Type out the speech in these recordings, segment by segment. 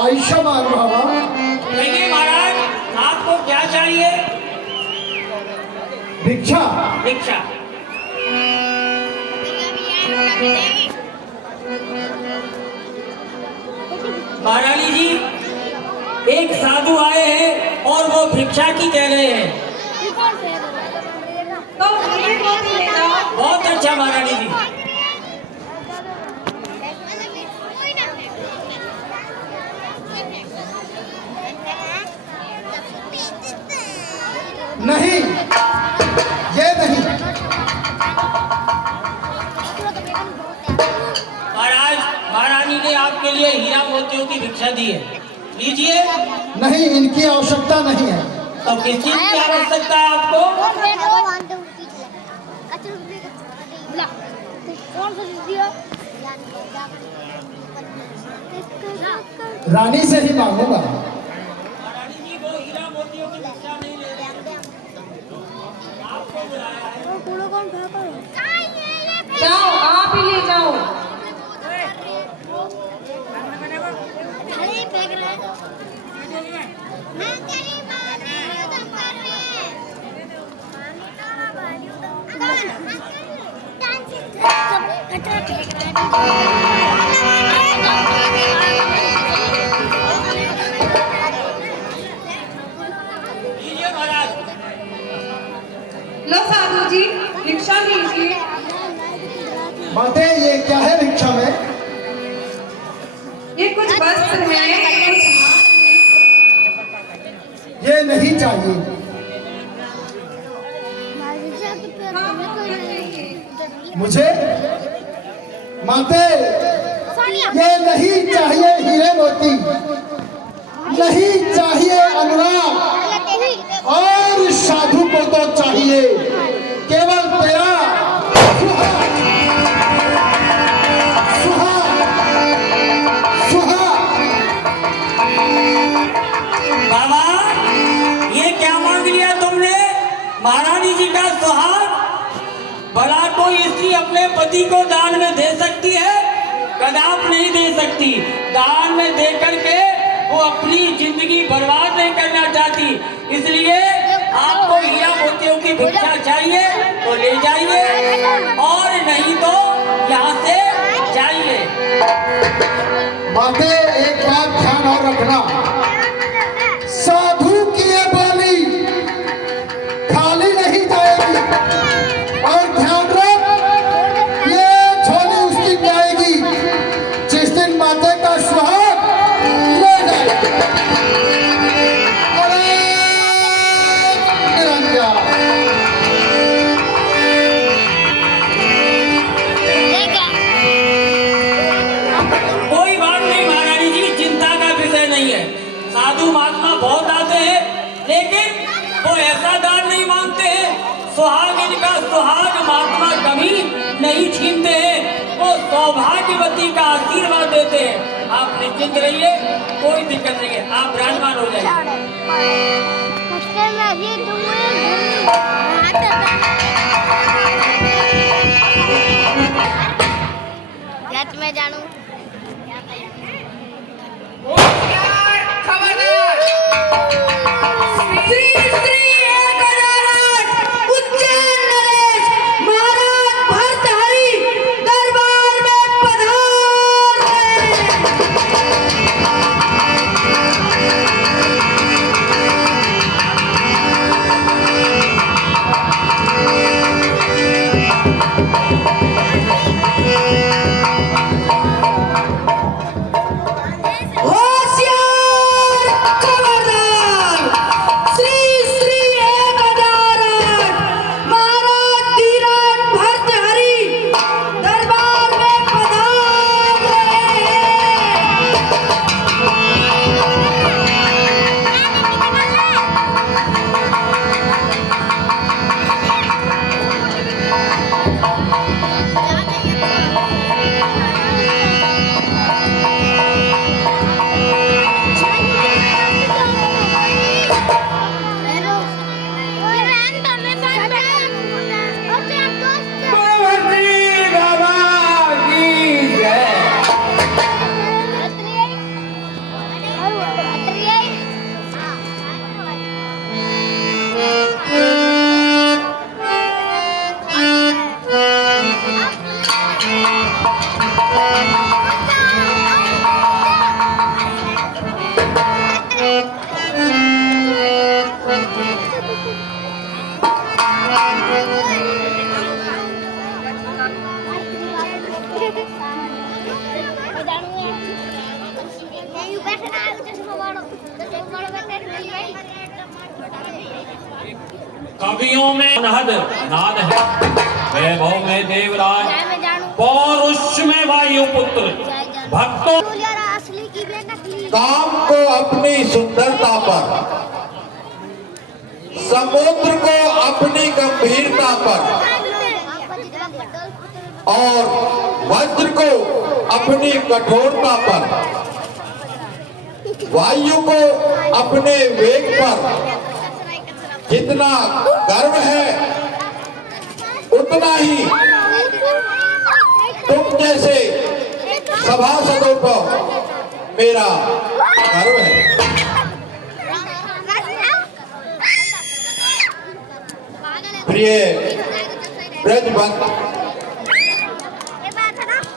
आयुष्मान बाबा। देखिए महाराज, आपको क्या चाहिए? भिक्षा। भिक्षा। महारानी जी, एक साधु आए हैं और वो भिक्षा की कह रहे हैं। तो ले जाओ। बहुत अच्छा महारानी जी। नहीं, ये नहीं। महाराज, महारानी ने आपके लिए हीरा मोतियों की भिक्षा दी है, लीजिए। नहीं, इनकी आवश्यकता नहीं है। तो किस चीज की आवश्यकता है आपको? रानी से ही मांगूंगा। महारानी जी, वो हीरा मोतियों की भिक्षा नहीं ले रहे, आपको बुलाया है। जाओ, आप ही ले जाओ। लीजिए महाराज। लो साधु जी, भिक्षा लीजिए। माते, ये क्या है भिक्षा में? ये कुछ वस्त्र है, कुछ ये नहीं चाहिए। मुझे माते, ये नहीं चाहिए हीरे मोती, नहीं चाहिए अनुराग, और साधु को तो चाहिए केवल तेरा सुहा। बाबा, ये क्या मांग लिया तुमने? महारानी जी का सुहाग? भला कोई स्त्री अपने पति को दान में दे सकती है? कदाप नहीं दे सकती। दान में दे करके वो अपनी जिंदगी बर्बाद नहीं करना चाहती। इसलिए आपको हीरा मोतियों की भिक्षा चाहिए तो ले जाइए, और नहीं तो यहाँ से जाइए। माते, एक बात ध्यान और रखना, साधु की ये बोली खाली नहीं जाएगी, और ध्यान रख, ये झोली उस दिन जाएगी जिस दिन माते का सुहाग ले जाएगी। अरे निरंजन, कोई बात नहीं महारानी जी, चिंता का विषय नहीं है। साधु महात्मा बहुत आते हैं, लेकिन वो ऐसा दान नहीं मांगते हैं। सुहाग, इनका सुहाग महात्मा कभी नहीं छीनते हैं। वो सौभाग्यवती का आशीर्वाद देते हैं। आप निश्चिंत रहिए, कोई दिक्कत नहीं है। आप विराजमान हो जाइए। मैं जानू होशियार खबरदार। कवियों में नाद है, वैभव में देवराज, पौरुष में वायुपुत्र, भक्तों काम को अपनी सुंदरता पर, समुद्र को अपनी गंभीरता पर और वज्र को अपनी कठोरता पर, वायु को अपने वेग पर जितना गर्व है उतना ही तुम जैसे सभासदों को मेरा गर्व है। प्रिय ब्रजबंधु,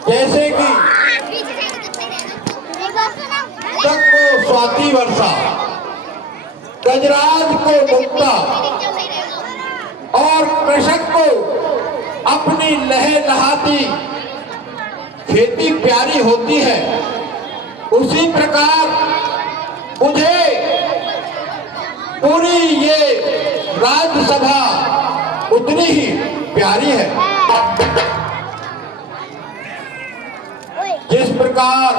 जैसे कि तक को स्वाति वर्षा, गजराज को मुक्ता और कृषक को अपनी लहलहाती खेती प्यारी होती है, उसी प्रकार मुझे पूरी ये राज्यसभा उतनी ही प्यारी है। जिस प्रकार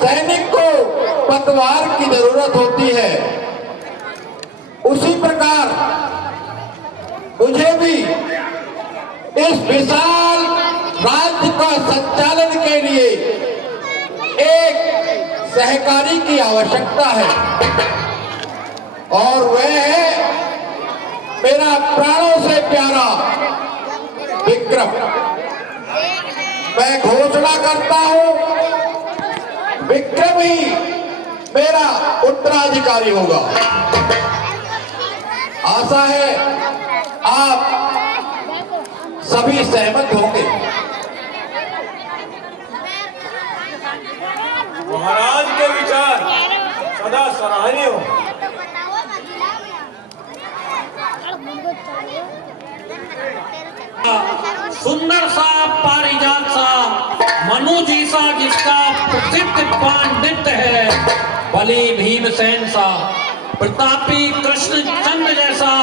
सैनिक को पतवार की जरूरत होती है, उसी प्रकार मुझे भी इस विशाल राज्य का संचालन के लिए एक सहकारी की आवश्यकता है और वह है मेरा प्राणों से प्यारा विक्रम। मैं घोषणा करता हूं, विक्रम ही मेरा उत्तराधिकारी होगा। आशा है आप सभी सहमत होंगे। महाराज के विचार सदा सराहनीय हो। सुंदर सा पारिजात सा मनु जी सा जिसका प्रसिद्ध पांडित्य है, बलि भीमसेन सा, प्रतापी कृष्ण चंद्र जैसा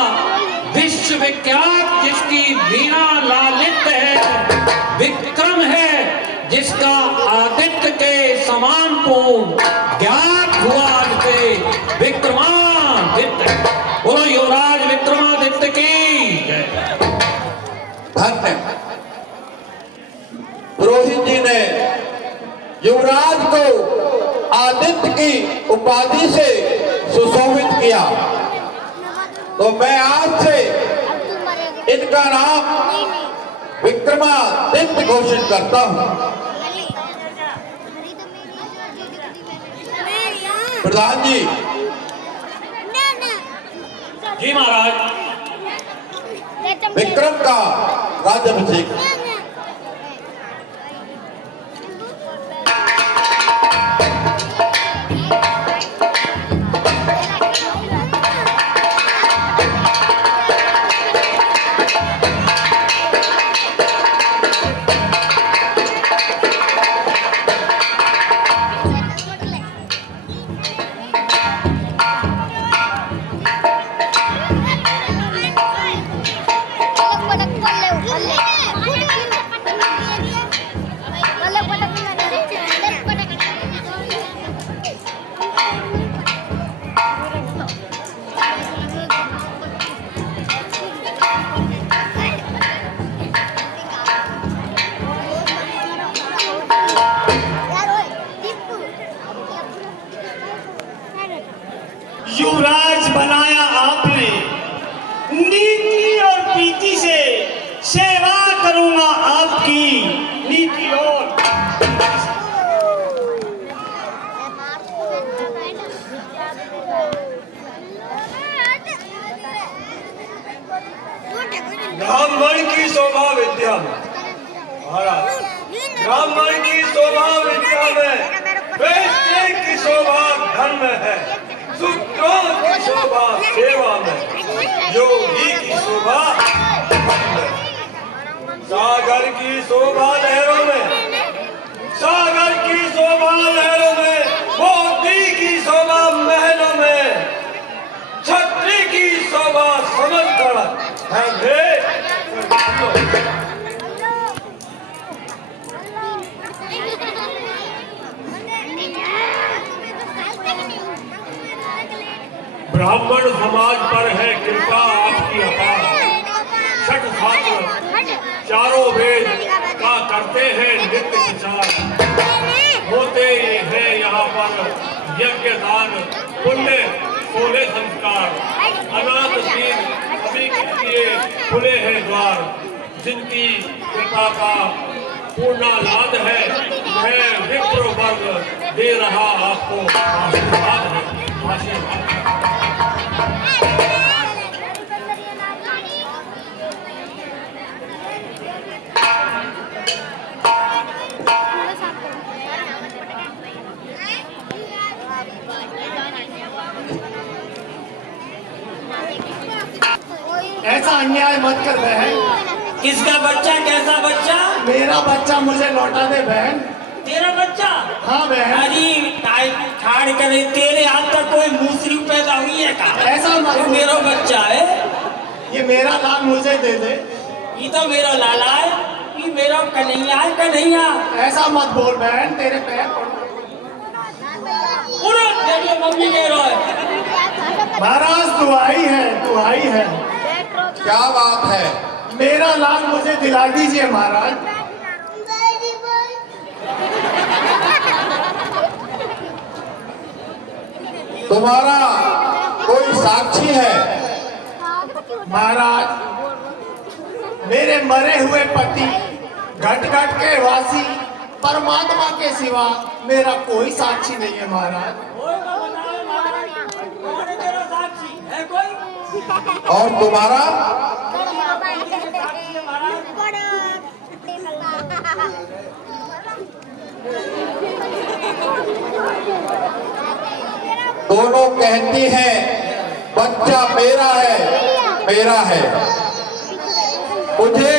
विश्वविख्यात जिसकी वीणा लालित्य है, विक्रम है जिसका आदित्य के समान पूर्ण ज्ञात हुआ से विक्रमादित्य। बोलो युवराज विक्रमादित्य की जय। धन्य पुरोहित जी ने युवराज को आदित्य की उपाधि से सुशोभित किया, तो मैं आज से इनका नाम विक्रमादित्य घोषित करता हूं। प्रधान जी। जी महाराज। विक्रम का राज्याभिषेक। युवराज बनाया आपने, नीति और प्रीति से सेवा करूंगा आपकी नीति और ब्राह्मण की शोभा विद्या में, महाराज ब्राह्मण की शोभा विद्या में, वैश्य की शोभा धन में है, सूत्रों की शोभा सेवा में, योगी की शोभा सागर की शोभा लहरों में, सागर की शोभा लहरों में, है वे ब्राह्मण समाज पर है कृपा आपकी अपार। छठ छात्र चारों वेद का करते हैं नित्य विचार। होते हैं यहाँ पर यज्ञ दान पुण्य 16 संस्कार। अनाथ दीन सभी के लिए खुले हैं द्वार। जिनकी कृपा का पूर्ण लाभ है वह विप्र वर्ग दे रहा आपको आशीर्वाद है। आशीर्वाद ऐसा अन्याय मत कर बहन। किसका बच्चा? कैसा बच्चा? मेरा बच्चा मुझे लौटा दे बहन। तेरा बच्चा? हाँ बहन। अरे ठाड़ करे, तेरे हाथ तक कोई मूसरी पैदा हुई है का? ऐसा मत ये बोल। मेरा बच्चा है। ये मेरा लाल मुझे दे दे। ये तो मेरा लाला है। ये मेरा कन्हैया है। कन्हैया ऐसा मत बोल बहन, तेरे पैर पड़ो। पूरा देखिए मम्मी कह रहा है। महाराज दुआई है, दुआई है। क्या बात है? मेरा लाल मुझे दिला दीजिए महाराज। तुम्हारा कोई साक्षी है? महाराज मेरे मरे हुए पति घट घट के वासी परमात्मा के सिवा मेरा कोई साक्षी नहीं है महाराज। कौन है तेरा साक्षी? है कोई? और तुम्हारा? साक्षी है महाराज। दोनों कहती हैं बच्चा मेरा है, मेरा है। मुझे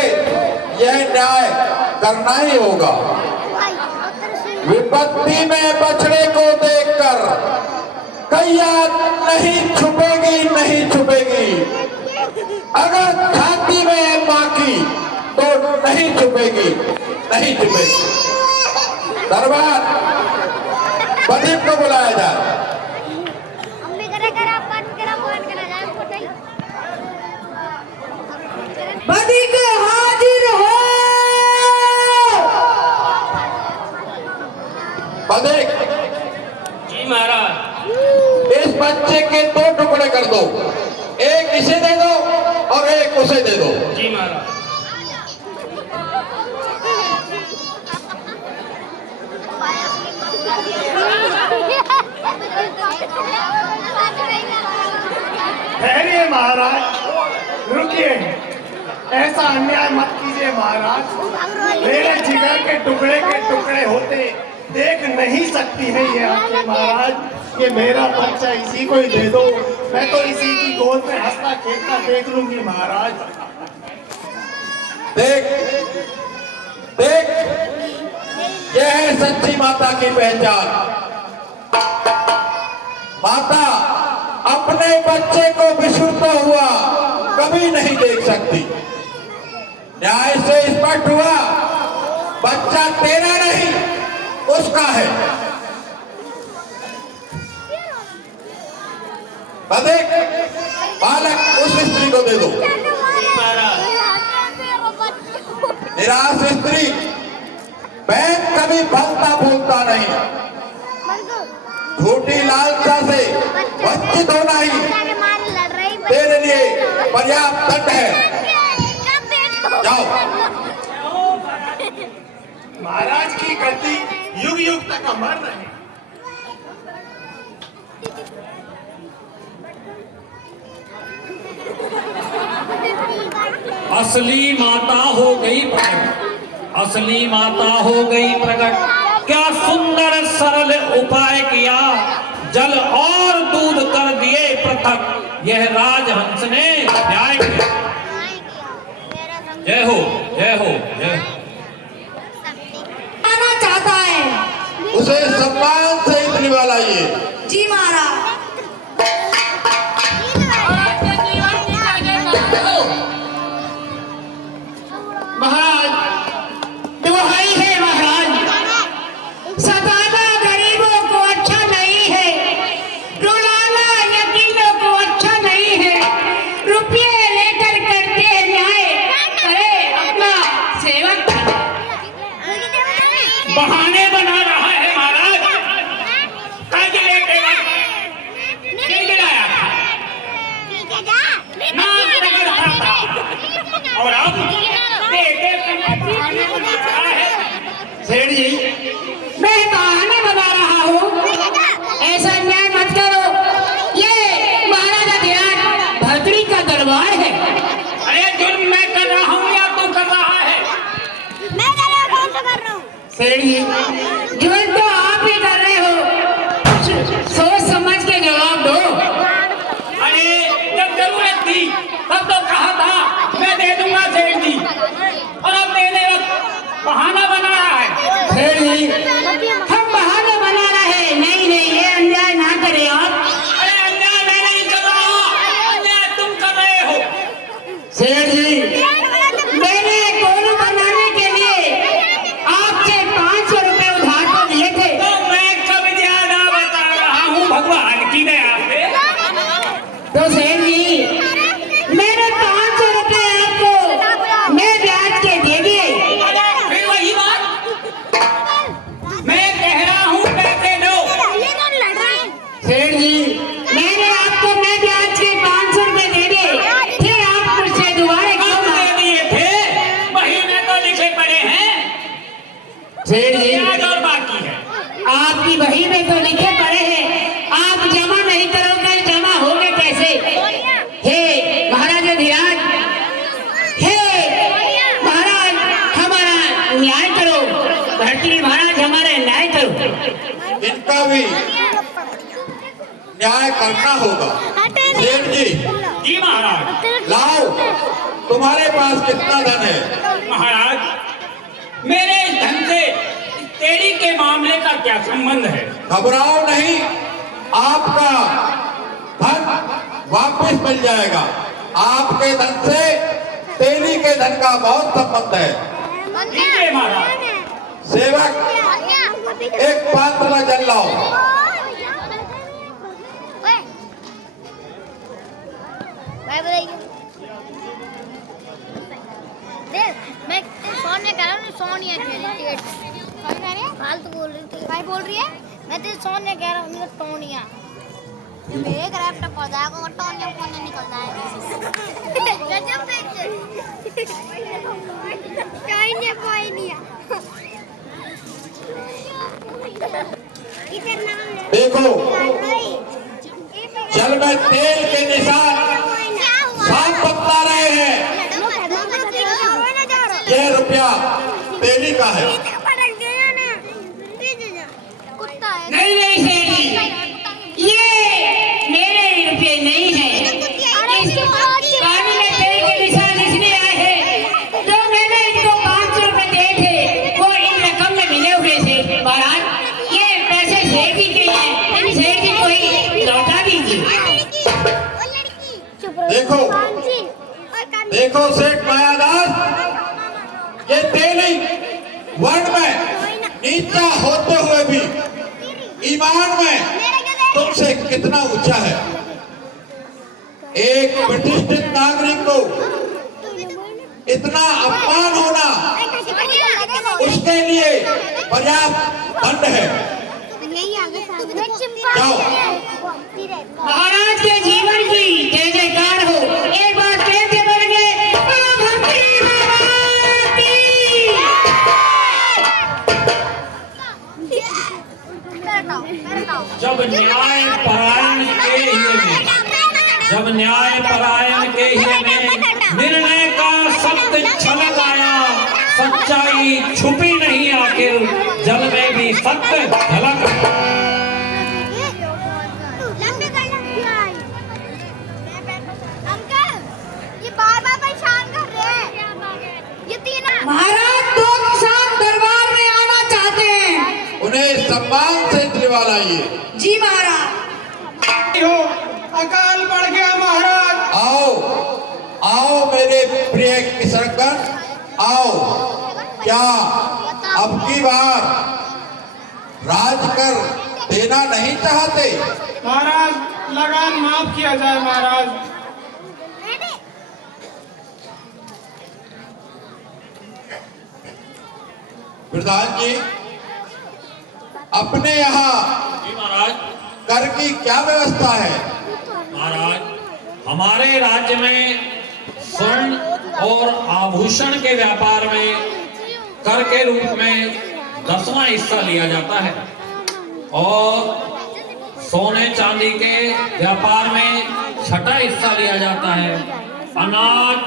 यह न्याय करना ही होगा। विपत्ति में बछड़े को देखकर कैया नहीं छुपेगी, नहीं छुपेगी। अगर छाती में है मां की तो नहीं छुपेगी, नहीं छुपेगी। दरबार बधिक को बुलाया जाए। बधिक हाजिर हो। बधिक, जी महाराज। इस बच्चे के 2 टुकड़े कर दो। एक इसे दे दो और एक उसे दे दो। जी महाराज। ठहरिए महाराज, रुकिए। ऐसा अन्याय मत कीजिए महाराज। मेरे जिगर के टुकड़े होते देख नहीं सकती है ये आंखें महाराज। ये मेरा बच्चा, इसी को ही दे दो। मैं तो इसी की गोद में हंसता खेलता देख लूंगी महाराज। देख देख, यह है सच्ची माता की पहचान। माता अपने बच्चे को बिछुड़ता हुआ कभी नहीं देख सकती। न्याय से स्पष्ट हुआ बच्चा तेरा नहीं उसका है। देख, बालक उस स्त्री को दे दो। निराश स्त्री, बैंक कभी भलता भूलता नहीं। झूठी लालसा से वंचित होना ही तेरे लिए पर्याप्त दंड है। जाओ। महाराज की गद्दी युग युग तक अमर रहे। असली माता हो गई प्रकट, असली माता हो गई प्रकट। क्या सुंदर सरल उपाय किया, जल और दूध कर दिए पृथक। यह राजहंस ने न्याय किया। जय हो, जय हो, जय हो। आना चाहता है। उसे सम्मान से इतनी वाला ये। जी महाराज। बहाने बना रहा है महाराज। आज लेटेगा नहीं गिराया था, नाक रगड़ता था, और अब बेटे सेठ जी, मैं बहाने बना रहा हूँ, ऐसा अन्याय मत करो। ये महाराजा धीराज भद्री का दरबार है। अरे जुर्म मैं कर रहा हूँ या तू कर रहा है? मैं कर रहा हूँ, कौन सा कर रहा हूँ? सेठ जी, जो तो आप ही कर रहे हो, सोच समझ के जवाब दो। अरे जब जरूरत थी तब तो कहा था मैं दे दूंगा सेठ जी, और अब देने वक्त बहाना बना रहा है। सेठ जी, हम बहाने बना रहे हैं। नहीं नहीं, ये अन्याय ना करे आप। अरे अन्याय मैं नहीं कर रहा, अन्याय तुम कर रहे हो। सेठ जी, मैंने कोलू बनाने के लिए आपसे 500 रुपए उधार तो लिए थे। तो मैं कब ज्यादा बता रहा हूँ भगवान की दया से। तो सेठ जी, मैंने 500 रुपए आपको मैं ब्याज के दे दिए। फिर वही बात, मैं कह रहा हूँ पैसे दो। सेठ जी, मैंने आपको मैं ब्याज के 500 रुपए दे दिए, फिर आप मुझसे दोबारा क्यों कब दे मांगे? दिए थे? वही में तो लिखे पड़े हैं, सेठ जी, ब्याज और बाकी है। आपकी वही में तो लिखे पड़े हैं, आप जमा नहीं करोगे, जमा होगे कैसे? हे महाराजा धीराज, हे महाराज, हमारा न्याय करो। भर्तृहरि महाराज, हमारा न्याय करो। इनका भी न्याय करना होगा। सेठ जी, जी महाराज। लाओ, तुम्हारे पास कितना धन है? महाराज, मेरे इस धन से तेरी के मामले का क्या संबंध है? घबराओ नहीं, आपका धन वापस मिल जाएगा। आपके धन से तेली के धन का बहुत संबंध है। लीजिए महाराज। सेवक, एक पात्र जल लाओ। मैं सोनिया कह रहा हूँ, सोनिया कह रही थी, फालतू बोल रही थी। भाई बोल रही है, मैं तेरे सोनिया कह रहा हूँ, टोनिया। मेरे क्रैफ्ट पौधा को टोनिया फोनिया निकलता है। गजब बेइज्जत। कोई नहीं। इधर नाम ले। देखो, जल में तेल के निशान साफ बता रहे हैं। यह रुपया तेली का है। नहीं नहीं सेठ जी, ये मेरे रुपये नहीं है। इस पानी में तेल के निशान इसलिए आए हैं, जो मैंने इनको 500 रुपए दिए थे, वो इन रकम में मिले हुए थे। महाराज, ये पैसे सेठ जी के हैं, इन सेठ जी को ही लौटा दीजिए। देखो, देखो सेठ मायादास, ये तेली वर्ण में नीचा होते हुए भी ईमान में तुमसे कितना ऊंचा है। एक प्रतिष्ठित नागरिक को इतना अपमान होना उसके लिए पर्याप्त दंड है। जाओ। महाराज के जीवन की जय जयकार हो। एक बार कैसे बढ़ गए। जब न्याय परायण के हिये में, जब न्याय परायण के हिये में निर्णय का सत्य छलक आया, सच्चाई छुपी नहीं, आखिर जल में भी सत्य झलक। ये बार-बार परेशान कर रहे हैं। ये तीन महाराज, दो किसान दरबार में आना चाहते हैं। उन्हें सम्मान से दिलवा लाइए। जी महाराज। अकाल पड़ गया महाराज। आओ, आओ मेरे प्रिय किशनगण, आओ। क्या अब की बार राज कर देना नहीं चाहते? महाराज, लगान माफ किया जाए महाराज। प्रधान जी, अपने यहाँ जी महाराज। कर की क्या व्यवस्था है? महाराज, हमारे राज्य में स्वर्ण और आभूषण के व्यापार में कर के रूप में 10वां हिस्सा लिया जाता है और सोने चांदी के व्यापार में 6ठा हिस्सा लिया जाता है। अनाज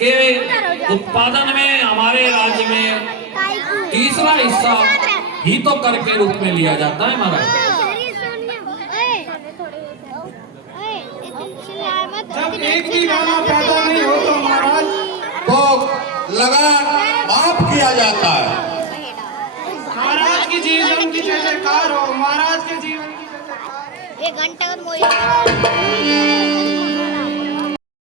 के उत्पादन में हमारे राज्य में 3रा हिस्सा ही तो कर के रूप में लिया जाता है महाराज। जब एक भी दाना पैदा नहीं हो तो महाराज तो लगान माफ किया जाता है। महाराज की जीवन की जय जयकार हो, महाराज के जीवन की जय जयकार। एक घंटा